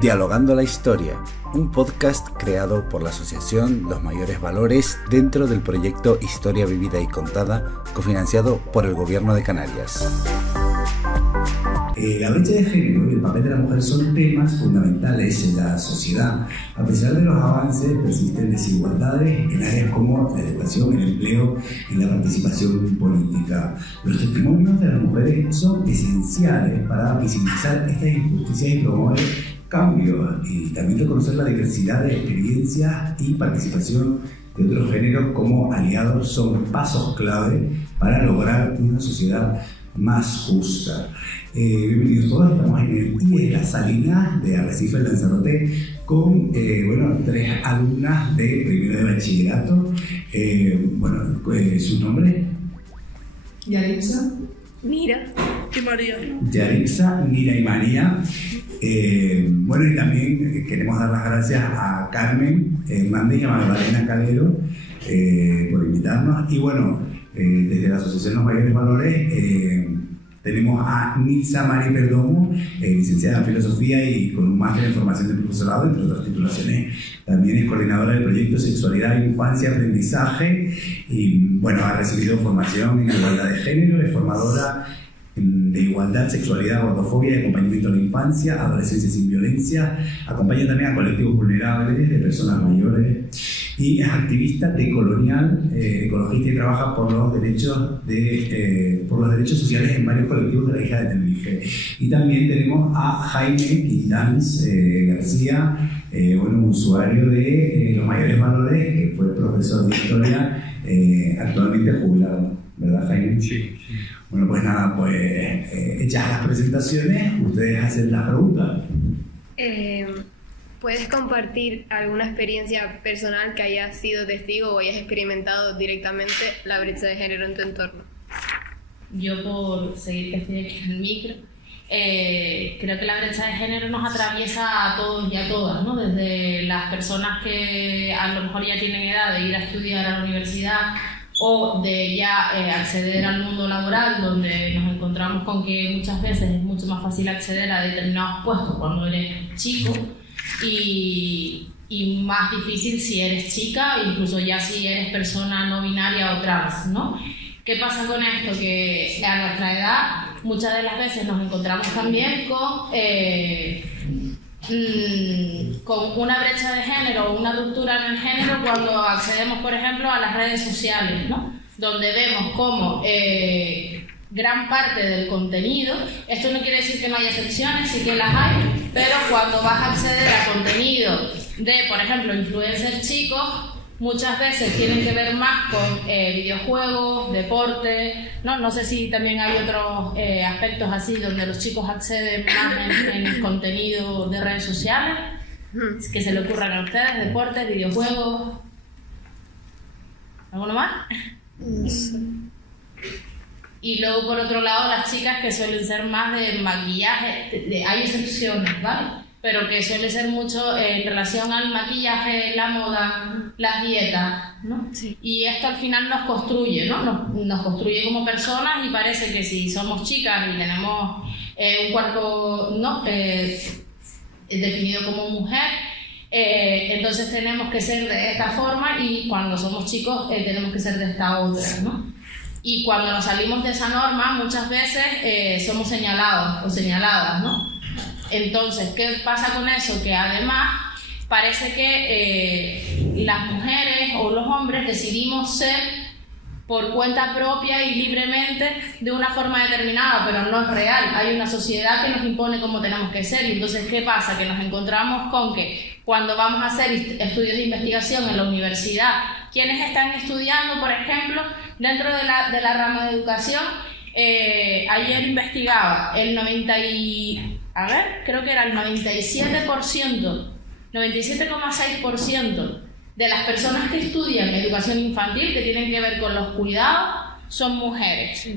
Dialogando la Historia, un podcast creado por la Asociación Los Mayores Valores dentro del proyecto Historia Vivida y Contada, cofinanciado por el Gobierno de Canarias. La brecha de género y el papel de la mujer son temas fundamentales en la sociedad. A pesar de los avances, persisten desigualdades en áreas como la educación, el empleo y la participación política. Los testimonios de las mujeres son esenciales para visibilizar estas injusticias y promover cambios, y también reconocer la diversidad de experiencias y participación de otros géneros como aliados son pasos clave para lograr una sociedad más justa. Bienvenidos todos, estamos en el IES Las Salinas de Arrecife de Lanzarote con tres alumnas de primero de bachillerato. ¿Sus nombres? Yaritza, Mira y María. Yaritza, Mira y María. Y también queremos dar las gracias a Carmen Hernández y a Magdalena Calero por invitarnos. Y desde la Asociación Los Mayores Valores tenemos a Nilsa Mari Perdomo, licenciada en Filosofía y con un máster en Formación de Profesorado, entre otras titulaciones. También es coordinadora del proyecto Sexualidad, Infancia, Aprendizaje y ha recibido formación en igualdad de género, es formadora de igualdad, sexualidad, gordofobia y acompañamiento a la infancia, adolescencia sin violencia. Acompaña también a colectivos vulnerables de personas mayores y es activista decolonial, ecologista y trabaja por los derechos sociales en varios colectivos de la isla de Tenerife. Y también tenemos a Jaime Quintans García, usuario de Los Mayores Valores, que fue profesor de historia, actualmente jubilado, ¿verdad, Jaime? Sí. Hechas las presentaciones, ustedes hacen las preguntas. ¿Puedes compartir alguna experiencia personal que hayas sido testigo o hayas experimentado directamente la brecha de género en tu entorno? yo por seguir que estoy aquí en el micro, creo que la brecha de género nos atraviesa a todos y a todas, ¿no? Desde las personas que a lo mejor ya tienen edad de ir a estudiar a la universidad o de ya acceder al mundo laboral, donde nos encontramos con que muchas veces es mucho más fácil acceder a determinados puestos cuando eres chico y más difícil si eres chica, incluso ya si eres persona no binaria o trans, ¿no? ¿Qué pasa con esto? Que a nuestra edad muchas de las veces nos encontramos también con una brecha de género o una ruptura en el género cuando accedemos, por ejemplo, a las redes sociales, ¿no? Donde vemos cómo gran parte del contenido, esto no quiere decir que no haya excepciones, sí que las hay, pero cuando vas a acceder a contenido de, por ejemplo, influencers chicos, muchas veces tienen que ver más con videojuegos, deporte, ¿no? No sé si también hay otros aspectos así donde los chicos acceden más en el contenido de redes sociales, que se le ocurran a ustedes, deportes, videojuegos. ¿Alguno más? Y luego por otro lado las chicas que suelen ser más de maquillaje, hay excepciones, ¿vale? Pero que suele ser mucho en relación al maquillaje, la moda, las dietas, ¿no? Sí. Y esto al final nos construye, ¿no? Nos construye como personas y parece que si somos chicas y tenemos un cuerpo, ¿no? Definido como mujer, entonces tenemos que ser de esta forma y cuando somos chicos tenemos que ser de esta otra, ¿no? Y cuando nos salimos de esa norma muchas veces somos señalados o señaladas, ¿no? Entonces, ¿qué pasa con eso? Que además parece que las mujeres o los hombres decidimos ser por cuenta propia y libremente de una forma determinada, pero no es real. Hay una sociedad que nos impone cómo tenemos que ser. Y entonces, ¿qué pasa? Que nos encontramos con que cuando vamos a hacer estudios de investigación en la universidad, quienes están estudiando, por ejemplo, dentro de la rama de educación, ayer investigaba el 97,6% de las personas que estudian educación infantil, que tienen que ver con los cuidados, son mujeres.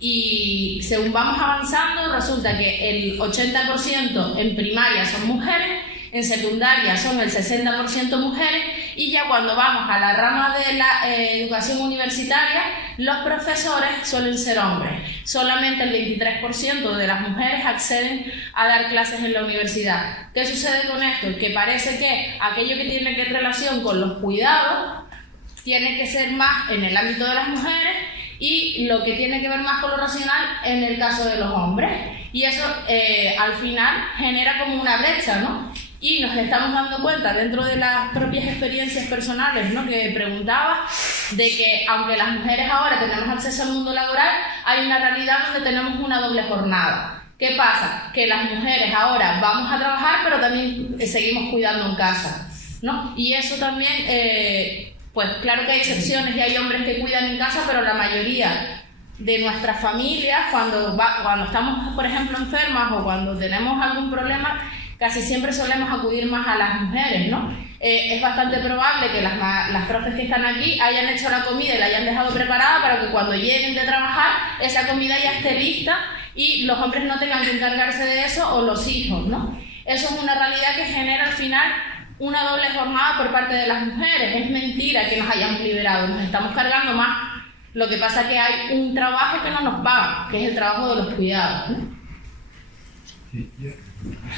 Y según vamos avanzando, resulta que el 80% en primaria son mujeres En secundaria son el 60% mujeres, y ya cuando vamos a la rama de la educación universitaria, los profesores suelen ser hombres. Solamente el 23% de las mujeres acceden a dar clases en la universidad. ¿Qué sucede con esto? Que parece que aquello que tiene que ver relación con los cuidados tiene que ser más en el ámbito de las mujeres, y lo que tiene que ver más con lo racional en el caso de los hombres. Y eso al final genera como una brecha, ¿no? Y nos estamos dando cuenta dentro de las propias experiencias personales, ¿no?, que preguntaba, de que aunque las mujeres ahora tenemos acceso al mundo laboral, hay una realidad donde tenemos una doble jornada. ¿Qué pasa? Que las mujeres ahora vamos a trabajar, pero también seguimos cuidando en casa, ¿no? Y eso también, pues claro que hay excepciones y hay hombres que cuidan en casa, pero la mayoría de nuestras familias, cuando estamos, por ejemplo, enfermas o cuando tenemos algún problema, casi siempre solemos acudir más a las mujeres, ¿no? Es bastante probable que las profes que están aquí hayan hecho la comida y la hayan dejado preparada para que cuando lleguen de trabajar esa comida ya esté lista y los hombres no tengan que encargarse de eso, o los hijos, ¿no? Eso es una realidad que genera al final una doble jornada por parte de las mujeres. Es mentira que nos hayamos liberado, nos estamos cargando más. Lo que pasa es que hay un trabajo que no nos paga, que es el trabajo de los cuidados, ¿no?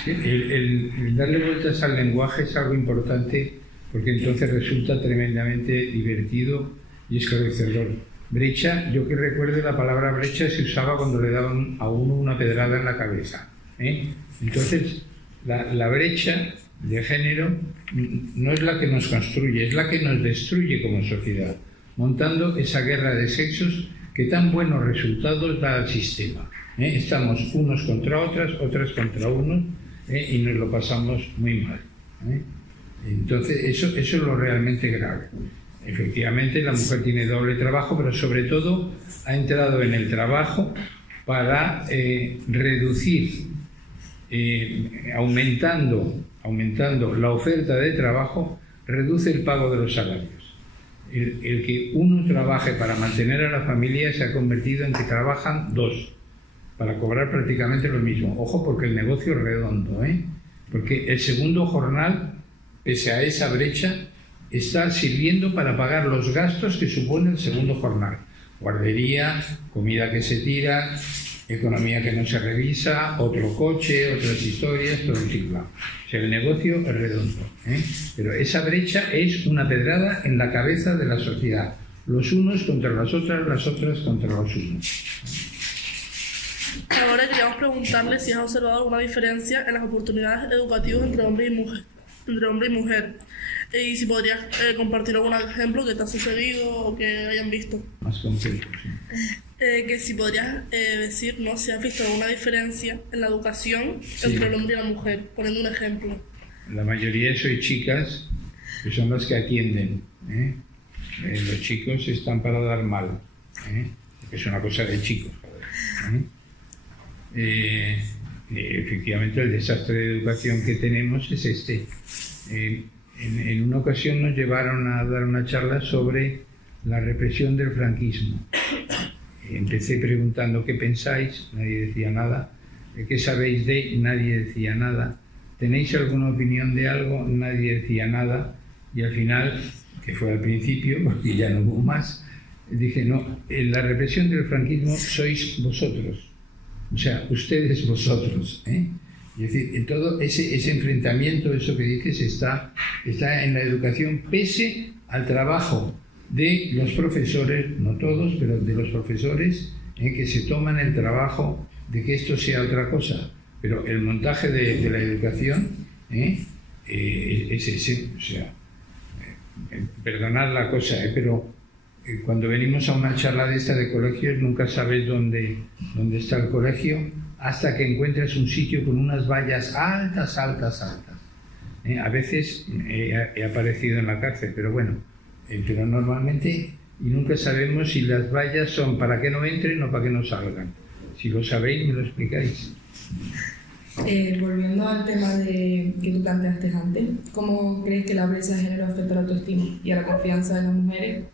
Sí, el darle vueltas al lenguaje es algo importante, porque entonces resulta tremendamente divertido y esclarecedor. Brecha, yo que recuerde, la palabra brecha se usaba cuando le daban a uno una pedrada en la cabeza, ¿eh? Entonces, la brecha de género no es la que nos construye, es la que nos destruye como sociedad, montando esa guerra de sexos que tan buenos resultados da al sistema. Estamos unos contra otras, otras contra unos, y nos lo pasamos muy mal. Entonces, eso es lo realmente grave. Efectivamente, la mujer tiene doble trabajo, pero sobre todo ha entrado en el trabajo para reducir, aumentando la oferta de trabajo, reduce el pago de los salarios. El que uno trabaje para mantener a la familia se ha convertido en que trabajan dos para cobrar prácticamente lo mismo. Ojo, porque el negocio es redondo, porque el segundo jornal, pese a esa brecha, está sirviendo para pagar los gastos que supone el segundo jornal. Guardería, comida que se tira, economía que no se revisa, otro coche, otras historias, todo un ciclo. O sea, el negocio es redondo, pero esa brecha es una pedrada en la cabeza de la sociedad. Los unos contra las otras contra los unos. Ahora queríamos preguntarle si has observado alguna diferencia en las oportunidades educativas entre hombre y mujer. Y si podrías compartir algún ejemplo que te ha sucedido o que hayan visto. Más concreto, sí. Que si podrías decir, ¿no?, si has visto alguna diferencia en la educación entre el hombre y la mujer, poniendo un ejemplo. La mayoría soy chicas, que son las que atienden. Los chicos están para dar mal. Es una cosa de chicos. Efectivamente, el desastre de educación que tenemos es este. En una ocasión nos llevaron a dar una charla sobre la represión del franquismo. Empecé preguntando ¿qué pensáis? Nadie decía nada. ¿Qué sabéis de? Nadie decía nada. ¿Tenéis alguna opinión de algo? Nadie decía nada. Y al final, que fue al principio, porque ya no hubo más, dije, no, en la represión del franquismo sois vosotros. O sea, ustedes vosotros, Es decir, en todo ese enfrentamiento, eso que dices, está en la educación, pese al trabajo de los profesores, no todos, pero de los profesores, que se toman el trabajo de que esto sea otra cosa. Pero el montaje de la educación es ese. O sea, perdonad la cosa, pero cuando venimos a una charla de esta de colegios nunca sabes dónde está el colegio hasta que encuentras un sitio con unas vallas altas. A veces he aparecido en la cárcel, pero bueno, pero normalmente, y nunca sabemos si las vallas son para que no entren o para que no salgan. Si lo sabéis, me lo explicáis. Volviendo al tema que tú planteaste antes, ¿cómo crees que la brecha de género afecta a la autoestima y a la confianza de las mujeres?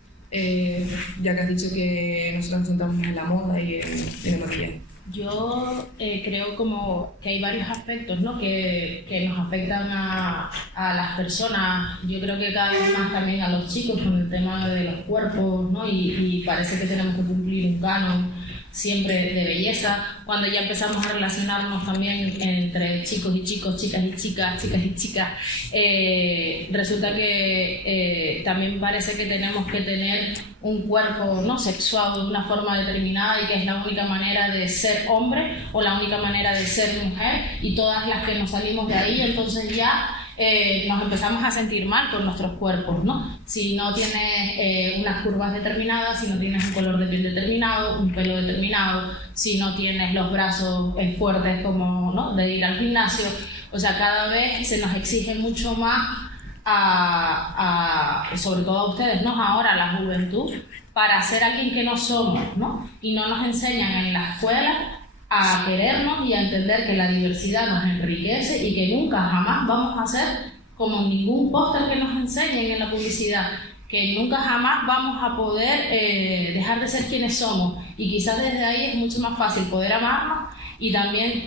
Ya que has dicho que nosotros nos centramos en la moda y en el maquillaje. Yo creo como que hay varios aspectos, ¿no? que nos afectan a las personas. Yo creo que cada vez más también a los chicos con el tema de los cuerpos, ¿no? y parece que tenemos que cumplir un canon siempre de belleza. Cuando ya empezamos a relacionarnos también entre chicos y chicos, chicas y chicas, chicas y chicas, resulta que también parece que tenemos que tener un cuerpo, ¿no? sexuado de una forma determinada y que es la única manera de ser hombre o la única manera de ser mujer, y todas las que nos salimos de ahí, entonces ya nos empezamos a sentir mal con nuestros cuerpos, ¿no? Si no tienes unas curvas determinadas, si no tienes un color de piel determinado, un pelo determinado, si no tienes los brazos fuertes como, ¿no? de ir al gimnasio. O sea, cada vez se nos exige mucho más sobre todo a ustedes, ¿no? Ahora a la juventud, para ser alguien que no somos, ¿no? Y no nos enseñan en la escuela a querernos y a entender que la diversidad nos enriquece y que nunca jamás vamos a ser como ningún póster que nos enseñen en la publicidad, que nunca jamás vamos a poder dejar de ser quienes somos, y quizás desde ahí es mucho más fácil poder amarnos y también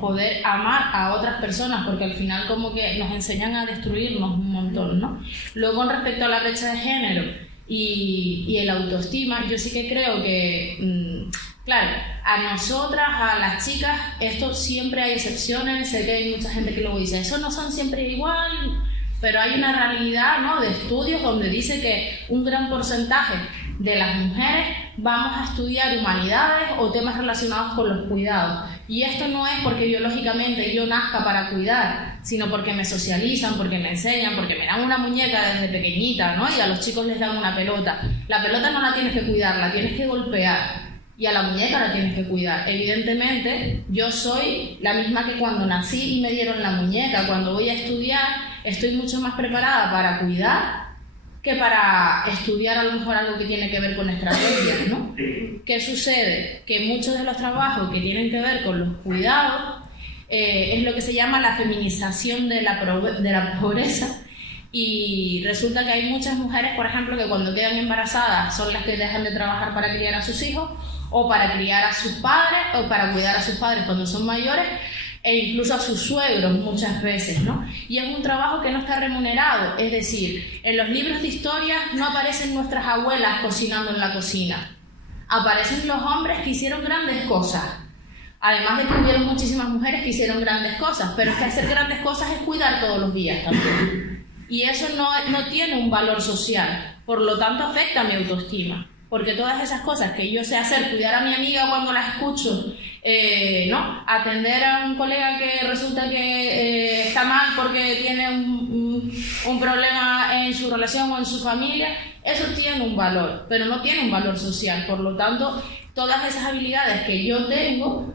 poder amar a otras personas, porque al final como que nos enseñan a destruirnos un montón, ¿no? Luego, con respecto a la brecha de género y el autoestima, yo sí que creo que claro, a nosotras, a las chicas, esto siempre hay excepciones. Sé que hay mucha gente que luego dice, eso no son siempre igual, pero hay una realidad, ¿no? de estudios donde dice que un gran porcentaje de las mujeres vamos a estudiar humanidades o temas relacionados con los cuidados. Y esto no es porque biológicamente yo nazca para cuidar, sino porque me socializan, porque me enseñan, porque me dan una muñeca desde pequeñita, ¿no? Y a los chicos les dan una pelota. La pelota no la tienes que cuidar, la tienes que golpear. Y a la muñeca la tienes que cuidar. Evidentemente, yo soy la misma que cuando nací y me dieron la muñeca. Cuando voy a estudiar, estoy mucho más preparada para cuidar que para estudiar a lo mejor algo que tiene que ver con estrategias, ¿no? ¿Qué sucede? Que muchos de los trabajos que tienen que ver con los cuidados es lo que se llama la feminización de la pobreza. Y resulta que hay muchas mujeres, por ejemplo, que cuando quedan embarazadas son las que dejan de trabajar para criar a sus hijos, o para criar a sus padres, o para cuidar a sus padres cuando son mayores, e incluso a sus suegros muchas veces, ¿no? Y es un trabajo que no está remunerado. Es decir, en los libros de historia no aparecen nuestras abuelas cocinando en la cocina, aparecen los hombres que hicieron grandes cosas. Además de que hubieron muchísimas mujeres que hicieron grandes cosas, pero es que hacer grandes cosas es cuidar todos los días también. Y eso no tiene un valor social, por lo tanto afecta a mi autoestima, porque todas esas cosas que yo sé hacer, cuidar a mi amiga cuando la escucho, ¿no? Atender a un colega que resulta que está mal porque tiene un problema en su relación o en su familia, eso tiene un valor, pero no tiene un valor social. Por lo tanto, todas esas habilidades que yo tengo,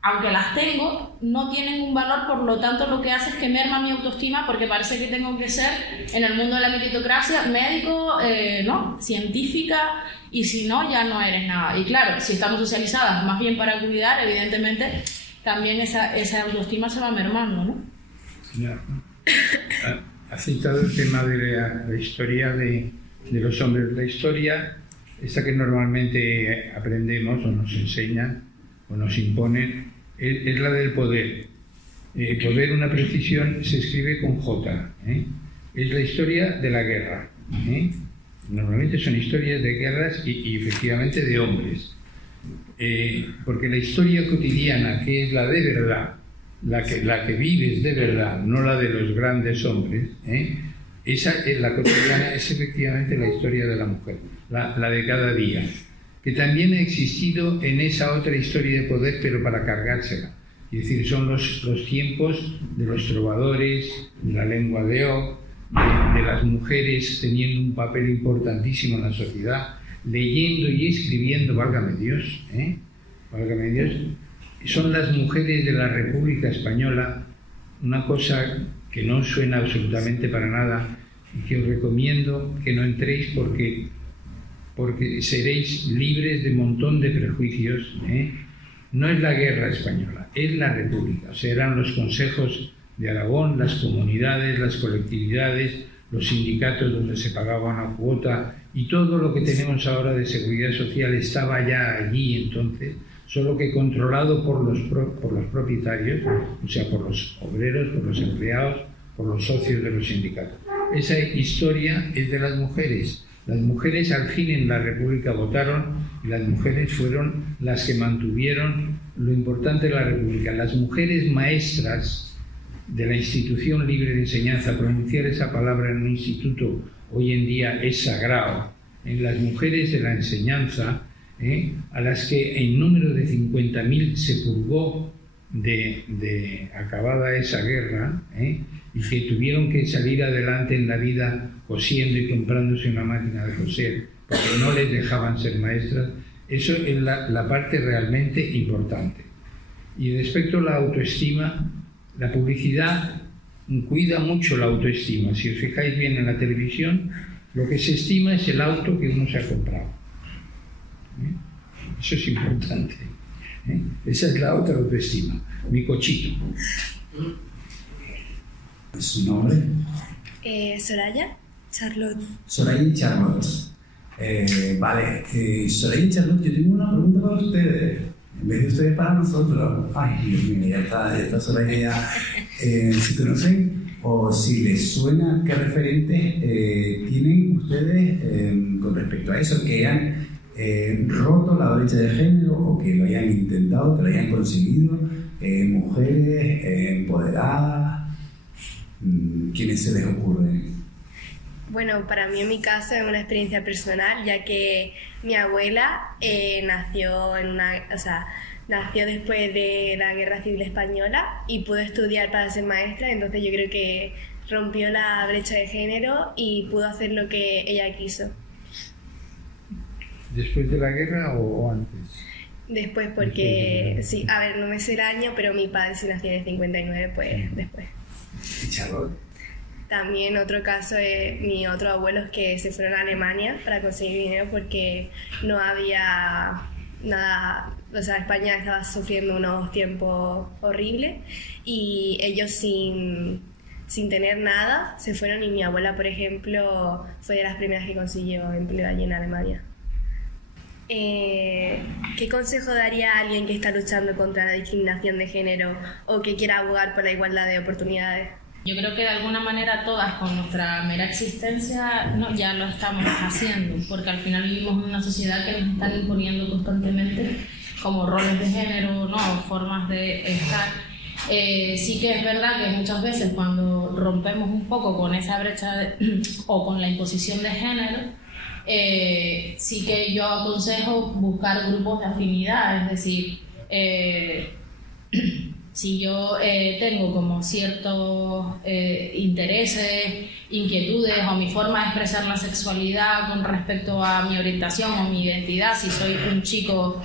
aunque las tengo, no tienen un valor. Por lo tanto, lo que hace es que merma mi autoestima, porque parece que tengo que ser, en el mundo de la meritocracia, médico, ¿no? científica, y si no, ya no eres nada. Y claro, si estamos socializadas más bien para cuidar, evidentemente también esa autoestima se va mermando, ¿no? Ya. Has citado el tema de la historia de los hombres. La historia, esta que normalmente aprendemos o nos enseñan o nos imponen, es la del poder. Poder, una precisión, se escribe con J. Es la historia de la guerra. Normalmente son historias de guerras y efectivamente de hombres. Porque la historia cotidiana, que es la de verdad, la que vives de verdad, no la de los grandes hombres, esa es la cotidiana, es efectivamente la historia de la mujer, la de cada día, que también ha existido en esa otra historia de poder, pero para cargársela. Es decir, son los tiempos de los trovadores, de la lengua de Oc, de las mujeres teniendo un papel importantísimo en la sociedad, leyendo y escribiendo, válgame Dios, válgame Dios. Son las mujeres de la República Española, una cosa que no suena absolutamente para nada y que os recomiendo que no entréis porque seréis libres de un montón de prejuicios. No es la guerra española, es la República. O sea, eran los consejos de Aragón, las comunidades, las colectividades, los sindicatos donde se pagaba una cuota y todo lo que tenemos ahora de seguridad social estaba ya allí entonces, solo que controlado por los propietarios, o sea, por los obreros, por los empleados, por los socios de los sindicatos. Esa historia es de las mujeres. Las mujeres al fin en la República votaron y las mujeres fueron las que mantuvieron lo importante de la República. Las mujeres maestras de la institución libre de enseñanza, pronunciar esa palabra en un instituto hoy en día es sagrado. En las mujeres de la enseñanza, a las que en número de 50.000 se purgó de acabada esa guerra, y que tuvieron que salir adelante en la vida cosiendo y comprándose una máquina de coser porque no les dejaban ser maestras. Eso es la parte realmente importante. Y respecto a la autoestima, la publicidad cuida mucho la autoestima. Si os fijáis bien en la televisión, lo que se estima es el auto que uno se ha comprado. Eso es importante. Esa es la otra autoestima, mi cochito. ¿Su nombre? Soraya Charlotte. Soraya y Charlotte. Vale, Soraya y Charlotte, yo tengo una pregunta para ustedes. En vez de ustedes para nosotros. Ay, Dios mío, ya está Soraya ya. Si conocen o si les suena, ¿qué referentes tienen ustedes con respecto a eso? Que hayan roto la brecha de género o que lo hayan intentado, que lo hayan conseguido, mujeres empoderadas. ¿Quiénes se les ocurre? Bueno, para mí en mi caso es una experiencia personal, ya que mi abuela nació después de la Guerra Civil Española y pudo estudiar para ser maestra, entonces yo creo que rompió la brecha de género y pudo hacer lo que ella quiso. ¿Después de la guerra o antes? Después, porque sí, a ver, no me sé el año, pero mi padre sí nació en el 59, pues después. ¿Y Charlotte? También otro caso es mis otros abuelos que se fueron a Alemania para conseguir dinero porque no había nada, o sea, España estaba sufriendo unos tiempos horribles y ellos sin tener nada se fueron y mi abuela, por ejemplo, fue de las primeras que consiguió empleo allí en Alemania. ¿Qué consejo daría a alguien que está luchando contra la discriminación de género o que quiera abogar por la igualdad de oportunidades? Yo creo que de alguna manera todas con nuestra mera existencia ya lo estamos haciendo, porque al final vivimos en una sociedad que nos están imponiendo constantemente como roles de género, ¿no? Formas de estar. Sí que es verdad que muchas veces cuando rompemos un poco con esa brecha o con la imposición de género, sí que yo aconsejo buscar grupos de afinidad, es decir, si yo tengo como ciertos intereses, inquietudes o mi forma de expresar la sexualidad con respecto a mi orientación o mi identidad, si soy un chico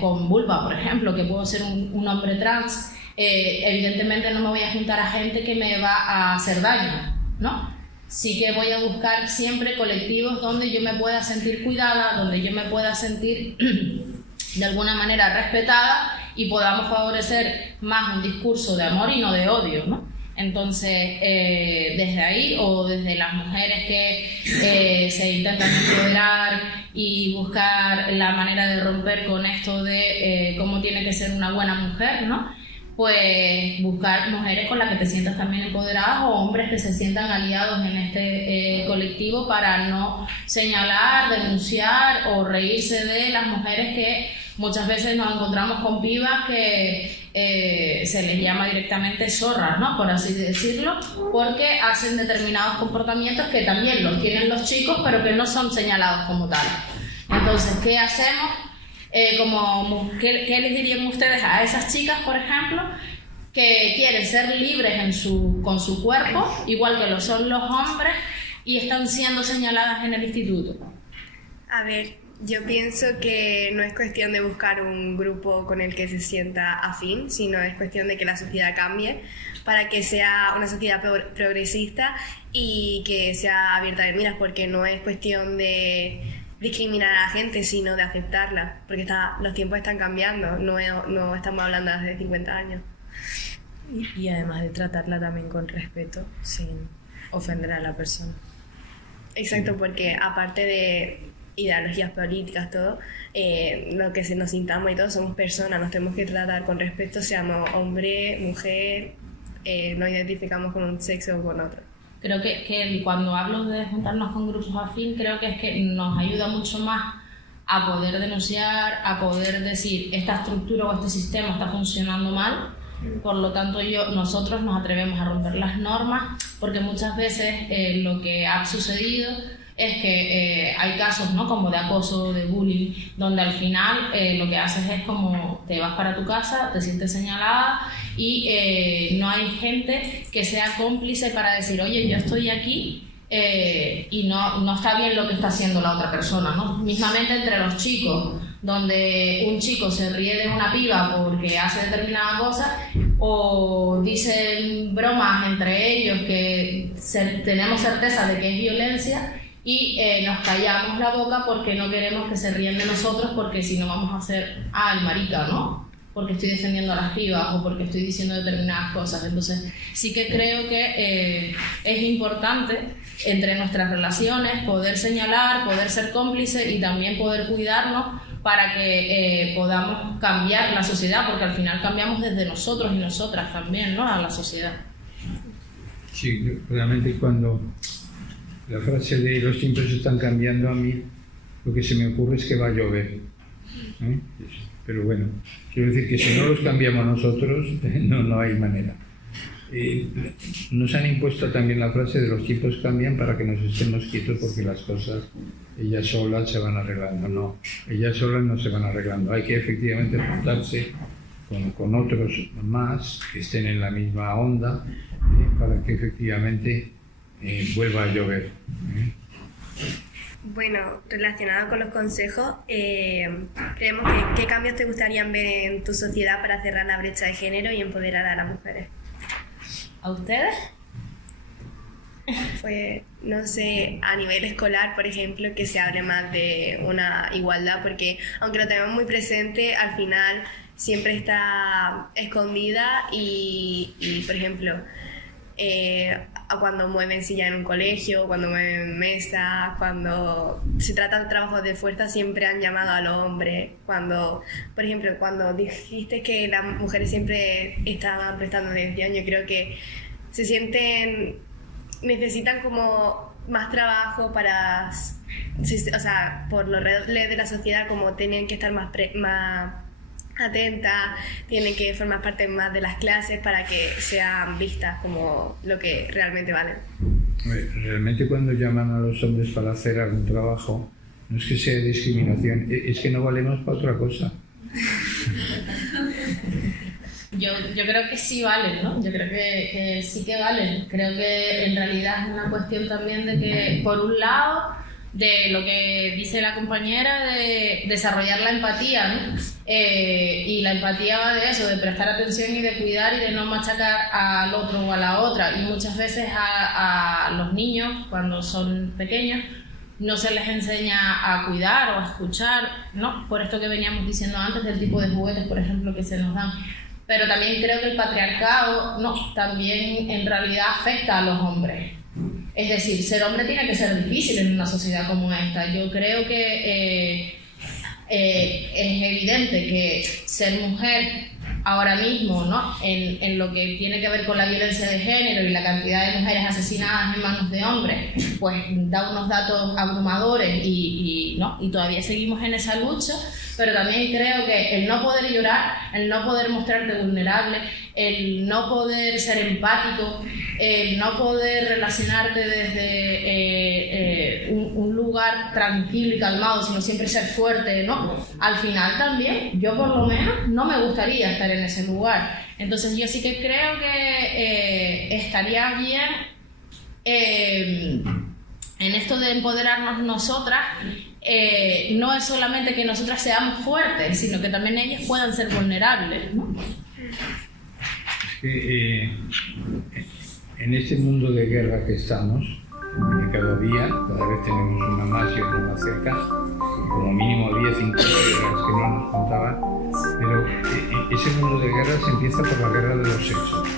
con vulva, por ejemplo, que puedo ser un hombre trans, evidentemente no me voy a juntar a gente que me va a hacer daño, ¿no? Sí que voy a buscar siempre colectivos donde yo me pueda sentir cuidada, donde yo me pueda sentir de alguna manera respetada y podamos favorecer más un discurso de amor y no de odio, ¿no? Entonces, desde ahí o desde las mujeres que se intentan empoderar y buscar la manera de romper con esto de cómo tiene que ser una buena mujer, ¿no? Pues buscar mujeres con las que te sientas también empoderadas o hombres que se sientan aliados en este colectivo para no señalar, denunciar o reírse de las mujeres que muchas veces nos encontramos con pibas que se les llama directamente zorras, ¿no? Por así decirlo, porque hacen determinados comportamientos que también los tienen los chicos, pero que no son señalados como tal. Entonces, ¿qué hacemos? ¿Qué les dirían ustedes a esas chicas, por ejemplo, que quieren ser libres con su cuerpo, igual que lo son los hombres, y están siendo señaladas en el instituto? A ver, yo pienso que no es cuestión de buscar un grupo con el que se sienta afín, sino es cuestión de que la sociedad cambie para que sea una sociedad progresista y que sea abierta de miras, porque no es cuestión de discriminar a la gente, sino de aceptarla, porque los tiempos están cambiando, no estamos hablando de hace 50 años. Y además de tratarla también con respeto, ofender a la persona. Exacto, porque aparte de ideologías políticas, todo, lo que nos sintamos y todo, somos personas, nos tenemos que tratar con respeto, seamos hombre, mujer, no identificamos con un sexo o con otro. Creo que cuando hablo de juntarnos con grupos afín, creo que es que nos ayuda mucho más a poder denunciar, a poder decir esta estructura o este sistema está funcionando mal, por lo tanto nosotros nos atrevemos a romper las normas, porque muchas veces lo que ha sucedido es que hay casos, ¿no?, como de acoso, de bullying, donde al final lo que haces es como te vas para tu casa, te sientes señalada y no hay gente que sea cómplice para decir, oye, yo estoy aquí y no está bien lo que está haciendo la otra persona, ¿no? Mismamente entre los chicos, donde un chico se ríe de una piba porque hace determinada cosa o dicen bromas entre ellos que tenemos certeza de que es violencia y nos callamos la boca porque no queremos que se ríen de nosotros, porque si no vamos a hacer el marica, ¿no? Porque estoy defendiendo a las pibas o porque estoy diciendo determinadas cosas. Entonces sí que creo que es importante entre nuestras relaciones poder señalar, poder ser cómplices y también poder cuidarnos para que podamos cambiar la sociedad, porque al final cambiamos desde nosotros y nosotras también, ¿no?, a la sociedad. Sí, realmente cuando la frase de los tiempos están cambiando, a mí lo que se me ocurre es que va a llover. Pero bueno, quiero decir que si no los cambiamos nosotros, no hay manera. Nos han impuesto también la frase de los tiempos cambian para que nos estemos quietos porque las cosas ellas solas se van arreglando. No, ellas solas no se van arreglando. Hay que efectivamente juntarse con otros más que estén en la misma onda para que efectivamente vuelva a llover. Bueno, relacionado con los consejos, creemos que ¿qué cambios te gustarían ver en tu sociedad para cerrar la brecha de género y empoderar a las mujeres? ¿A ustedes? Pues, no sé, a nivel escolar, por ejemplo, que se hable más de una igualdad, porque aunque lo tenemos muy presente, al final siempre está escondida y por ejemplo, cuando mueven silla en un colegio, cuando mueven mesa, cuando se trata de trabajos de fuerza siempre han llamado a los hombres. Cuando, por ejemplo, cuando dijiste que las mujeres siempre estaban prestando atención, yo creo que se sienten, necesitan como más trabajo para, o sea, por los roles de la sociedad, como tienen que estar más atentas, tienen que formar parte más de las clases para que sean vistas como lo que realmente valen. Realmente cuando llaman a los hombres para hacer algún trabajo, no es que sea discriminación, es que no valemos para otra cosa. Yo creo que sí valen, ¿no? Yo creo que sí que valen. Creo que en realidad es una cuestión también de que, por un lado, de lo que dice la compañera, de desarrollar la empatía, ¿no? Y la empatía va de eso, de prestar atención y de cuidar y de no machacar al otro o a la otra. Y muchas veces a los niños, cuando son pequeños, no se les enseña a cuidar o a escuchar, ¿no? Por esto que veníamos diciendo antes del tipo de juguetes, por ejemplo, que se nos dan. Pero también creo que el patriarcado, no, también en realidad afecta a los hombres. Es decir, ser hombre tiene que ser difícil en una sociedad como esta. Yo creo que es evidente que ser mujer ahora mismo, ¿no?, en lo que tiene que ver con la violencia de género y la cantidad de mujeres asesinadas en manos de hombres, pues da unos datos abrumadores y todavía seguimos en esa lucha. Pero también creo que el no poder llorar, el no poder mostrarte vulnerable, el no poder ser empático, el no poder relacionarte desde un lugar tranquilo y calmado, sino siempre ser fuerte, ¿no? Al final también, yo por lo menos, no me gustaría estar en ese lugar. Entonces yo sí que creo que estaría bien en esto de empoderarnos nosotras. No es solamente que nosotras seamos fuertes, sino que también ellas puedan ser vulnerables, ¿no? Es que en este mundo de guerra que estamos, que cada vez tenemos una más y otra más cerca, como mínimo había 5 guerras que no nos contaban, pero ese mundo de guerra se empieza por la guerra de los sexos.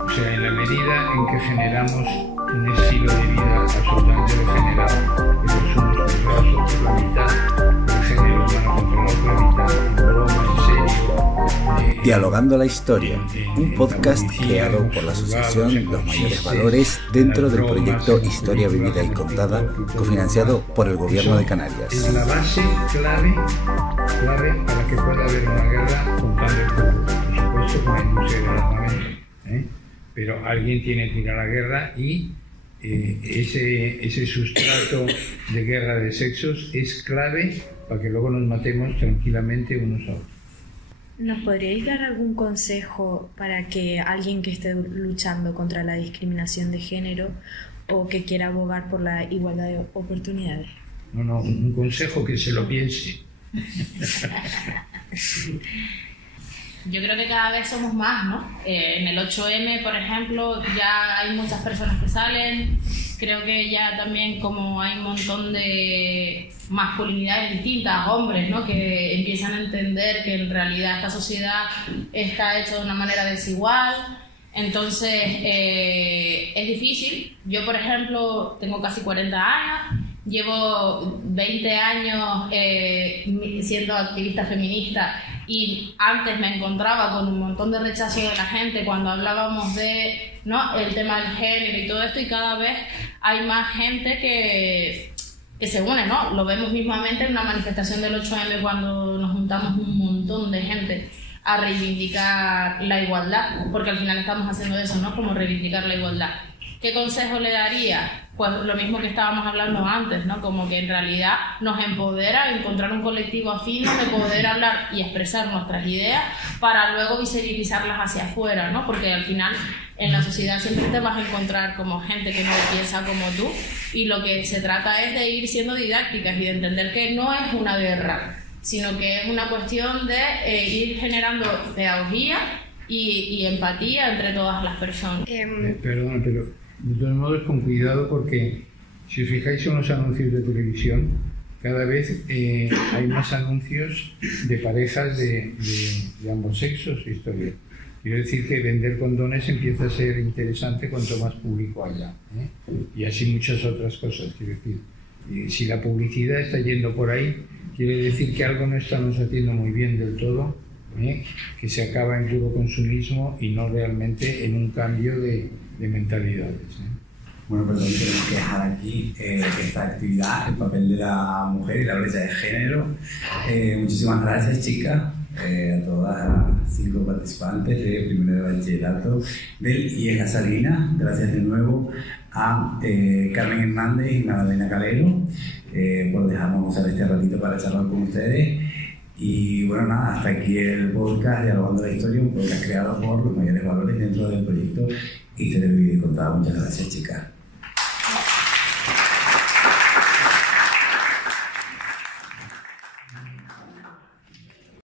O sea, en la medida en que generamos un estilo de vida absolutamente degenerado, que los unos controlados por la mitad, el género humano controlado por la mitad, en broma, en serio. Dialogando la Historia, un podcast creado por la asociación Los Mayores Valores dentro del proyecto Historia Vivida y Contada, cofinanciado por el Gobierno de Canarias. Es la base clave para que pueda haber una guerra contando el futuro. Por supuesto, con la industria del armamento, pero alguien tiene que ir a la guerra y ese sustrato de guerra de sexos es clave para que luego nos matemos tranquilamente unos a otros. ¿Nos podríais dar algún consejo para que alguien que esté luchando contra la discriminación de género o que quiera abogar por la igualdad de oportunidades? No, un consejo que se lo piense. Yo creo que cada vez somos más, ¿no? En el 8M, por ejemplo, ya hay muchas personas que salen. Creo que ya también como hay un montón de masculinidades distintas, hombres, ¿no? Que empiezan a entender que en realidad esta sociedad está hecha de una manera desigual. Entonces, es difícil. Yo, por ejemplo, tengo casi 40 años. Llevo 20 años siendo activista feminista y antes me encontraba con un montón de rechazo de la gente cuando hablábamos de, ¿no?, el tema del género y todo esto, y cada vez hay más gente que se une, ¿no? Lo vemos mismamente en una manifestación del 8M cuando nos juntamos un montón de gente a reivindicar la igualdad, porque al final estamos haciendo eso, ¿no? Como reivindicar la igualdad. ¿Qué consejo le daría? Pues lo mismo que estábamos hablando antes, ¿no? Como que en realidad nos empodera encontrar un colectivo afín de poder hablar y expresar nuestras ideas para luego visibilizarlas hacia afuera, ¿no? Porque al final en la sociedad siempre te vas a encontrar como gente que no piensa como tú, y lo que se trata es de ir siendo didácticas y de entender que no es una guerra, sino que es una cuestión de ir generando pedagogía y empatía entre todas las personas. Perdona, pero de todos modos con cuidado, porque si os fijáis en los anuncios de televisión, cada vez hay más anuncios de parejas de ambos sexos. Historia. Quiero decir que vender condones empieza a ser interesante cuanto más público haya, y así muchas otras cosas. Quiero decir, si la publicidad está yendo por ahí, quiere decir que algo no estamos haciendo muy bien del todo, que se acaba en puro consumismo y no realmente en un cambio de mentalidades. Bueno, perdón, tenemos que dejar aquí esta actividad, el papel de la mujer y la brecha de género. Muchísimas gracias, chicas, a todas las 5 participantes de primero de bachillerato del IES La Salina. Gracias de nuevo a Carmen Hernández y Magdalena Calero por dejarnos usar este ratito para charlar con ustedes. Y bueno, nada, hasta aquí el podcast Dialogando la Historia, un podcast creado por Los Mayores Valores dentro del proyecto Historia Vivida y Contada. Muchas gracias, chicas.